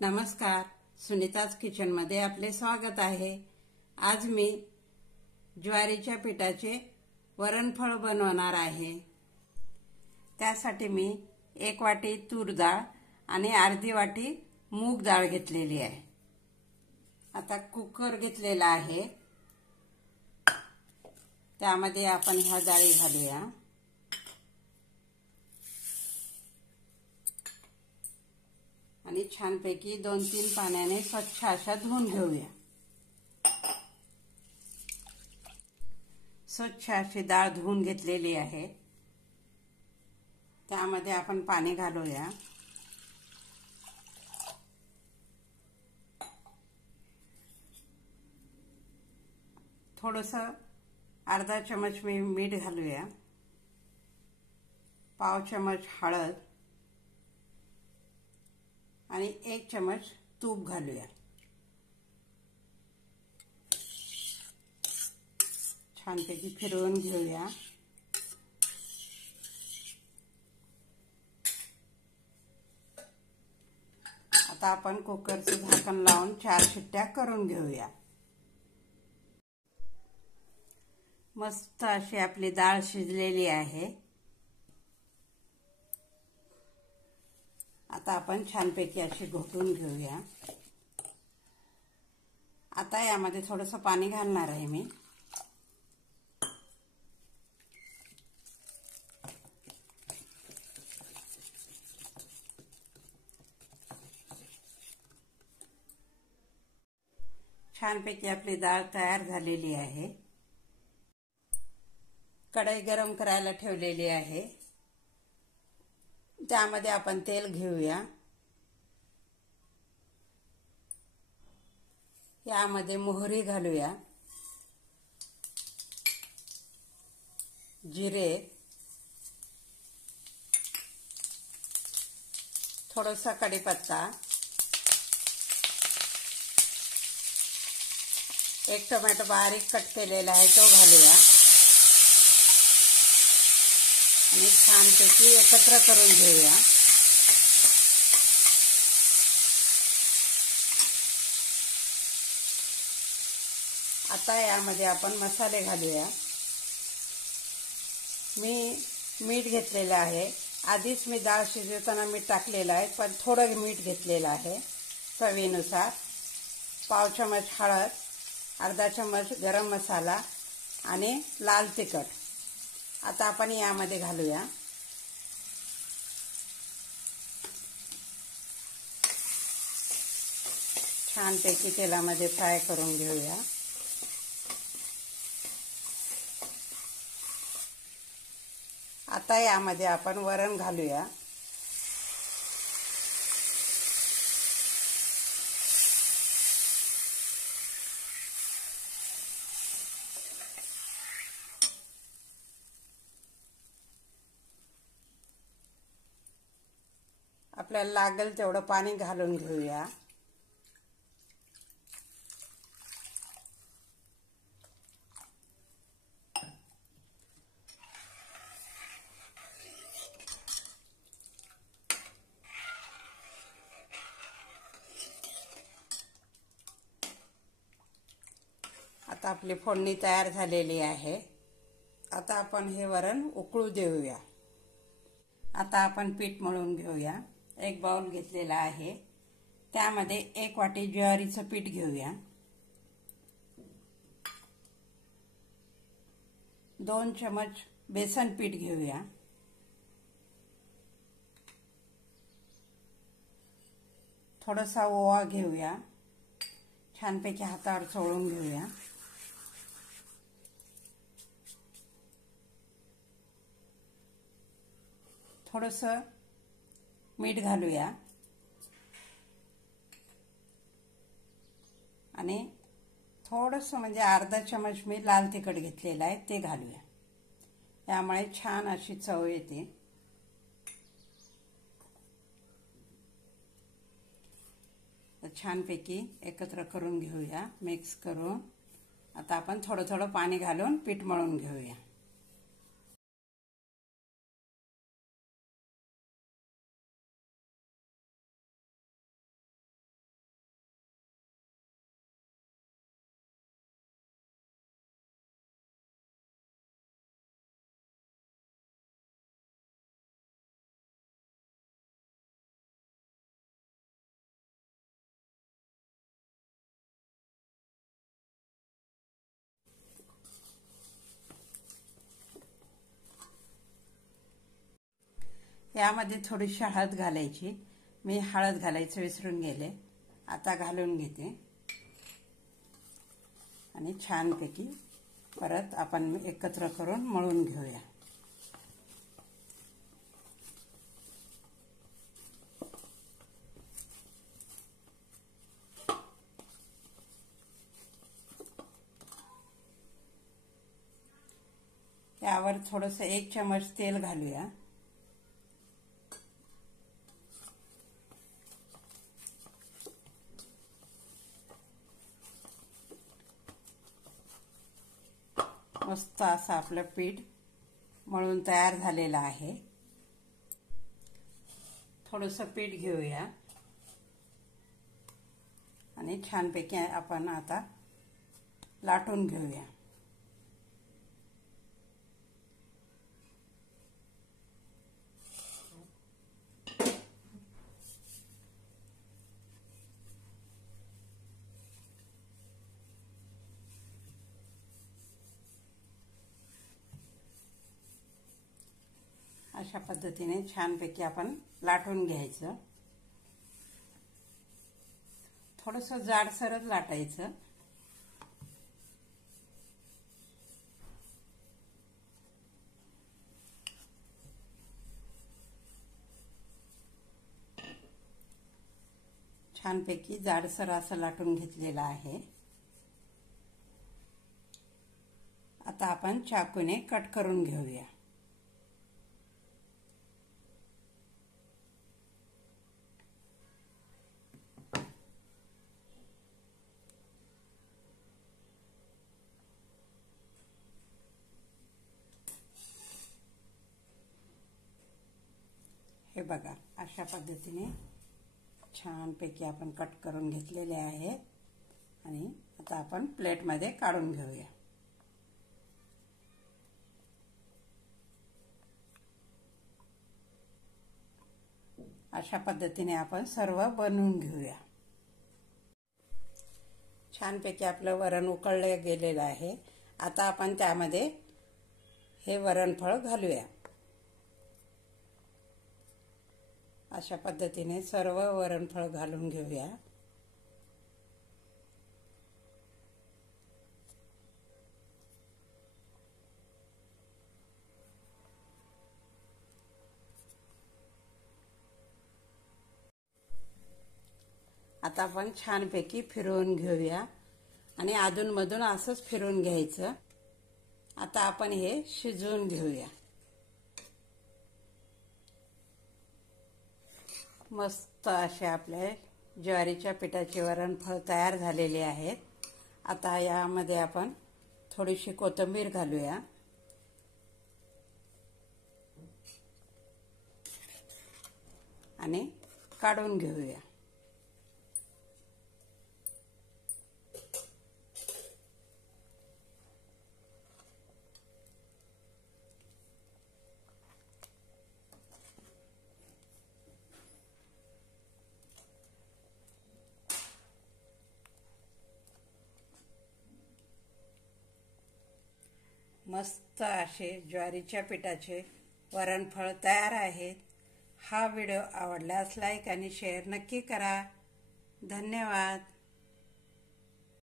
नमस्कार, सुनीताज किचनमध्ये आपले स्वागत आहे। आज मी ज्वारीच्या पिठाचे वरणफळ बनवणार आहे। त्यासाठी मी 1 वाटी तूर डाळ आणि अर्धी वाटी मूग डाळ घेतलेली आहे। आता कुकर घेतलेला आहे, त्यामध्ये आपण ह्या डाळी घालूया। आणि छानपैकी 2-3 पाण्याने स्वच्छ अशा धुवून घेऊया। स्वच्छ अशी डाळ धुवून घेतलेली आहे, त्यामध्ये आपण पाणी घालूया। थोडंसं अर्धा चमच मीठ घालूया, पाव चमच हळद आणि 1 चमच तूप घालूया। छानपैकी फिरवून घेऊया। आता आपण कुकरचं झाकण लावून 4 शिट्ट्या करून घेऊया। मस्त अशी आपली डाळ शिजलेली आहे। आता आपण छानपैकी अशी घोटून घेऊया। आता यामध्ये थोडंसं पाणी घालणार आहे मी। छानपैकी आपली डाळ तयार झालेली आहे। कढई गरम करायला ठेवलेली आहे, त्यामध्ये आपण तेल घेऊया। यामध्ये मोहरी घालूया, जिरे, थोडासा कढीपत्ता, 1 टोमॅटो बारीक कट केलेला आहे तो घालूया आणि छानपैकी एकत्र करून घेऊया। आता यामध्ये आपण मसाले घालूया। मी मीठ घेतलेलं आहे, आधीच मी डाळ शिजवताना मीठ टाकलेलं आहे, पण थोडं मीठ घेतलेलं आहे चवीनुसार। पाव चमच हळद, अर्धा चमच गरम मसाला आणि लाल तिखट आता आपण यामध्ये घालूया। छानपैकी तेलामध्ये फ्राय करून घेऊया। आता यामध्ये आपण वरण घालूया। आपल्याला लागेल तेवढं पाणी घालून घेऊया। आता आपली फोडणी तयार झालेली आहे। आता आपण हे वरण उकळू देऊया। आता आपण पीठ मळून घेऊया। 1 बाउल घेतलेला आहे, त्यामध्ये 1 वाटी ज्वारीचं पीठ घेऊया। 2 चमच बेसन पीठ घेऊया। थोडासा ओवा घेऊया, छानपैकी हातावर चोळून घेऊया। थोडंसं मीठ घालूया आणि थोडंसं म्हणजे अर्धा चमच मी लाल तिखट घेतलेलं आहे ते घालूया, यामुळे छान अशी चव येते। छानपैकी एकत्र करून घेऊया, मिक्स करून। आता आपण थोडं थोडं पाणी घालून पीठ मळून घेऊया। यामध्ये थोडीशी हळद घालायची. मी हळद घालायचं विसरून गेले, आता घालून घेते आणि छानपैकी परत आपण एकत्र करून मळून घेऊया. यावर थोडंसं 1 चमच तेल घालूया. मस्त असं आपलं पीठ मळून तयार झालेलं आहे. थोडंसं पीठ घेऊया आणि छानपैकी आपण आता लाटून घेऊया. अशा पद्धतीने छानपैकी आपण लाटून घ्यायचं. थोडंसं जाडसरच लाटायचं. छानपैकी जाडसर असं लाटून घेतलेलं आहे. आता आपण चाकूने कट करून घेऊया. हे बघा, अशा पद्धतीने छानपैकी आपण कट करून घेतलेले आहे आणि आता आपण प्लेटमध्ये काढून घेऊया. अशा पद्धतीने आपण सर्व बनवून घेऊया. छानपैकी आपलं वरण उकळलं गेलेलं आहे. आता आपण त्यामध्ये हे वरणफळ घालूया. अशा पद्धतीने सर्व वरणफळ घालून घेऊया. आता आपण छानपैकी फिरवून घेऊया आणि अधूनमधून असंच फिरवून घ्यायचं. आता आपण हे शिजवून घेऊया. मस्त असे आपले ज्वारीच्या पिठाचे वरणफळ तयार झालेले आहेत. आता यामध्ये आपण थोडीशी कोथिंबीर घालूया आणि काढून घेऊया. मस्त असे ज्वारीच्या पिठाचे वरणफळ तयार आहेत. हा व्हिडिओ आवडल्यास लाईक आणि शेअर नक्की करा. धन्यवाद.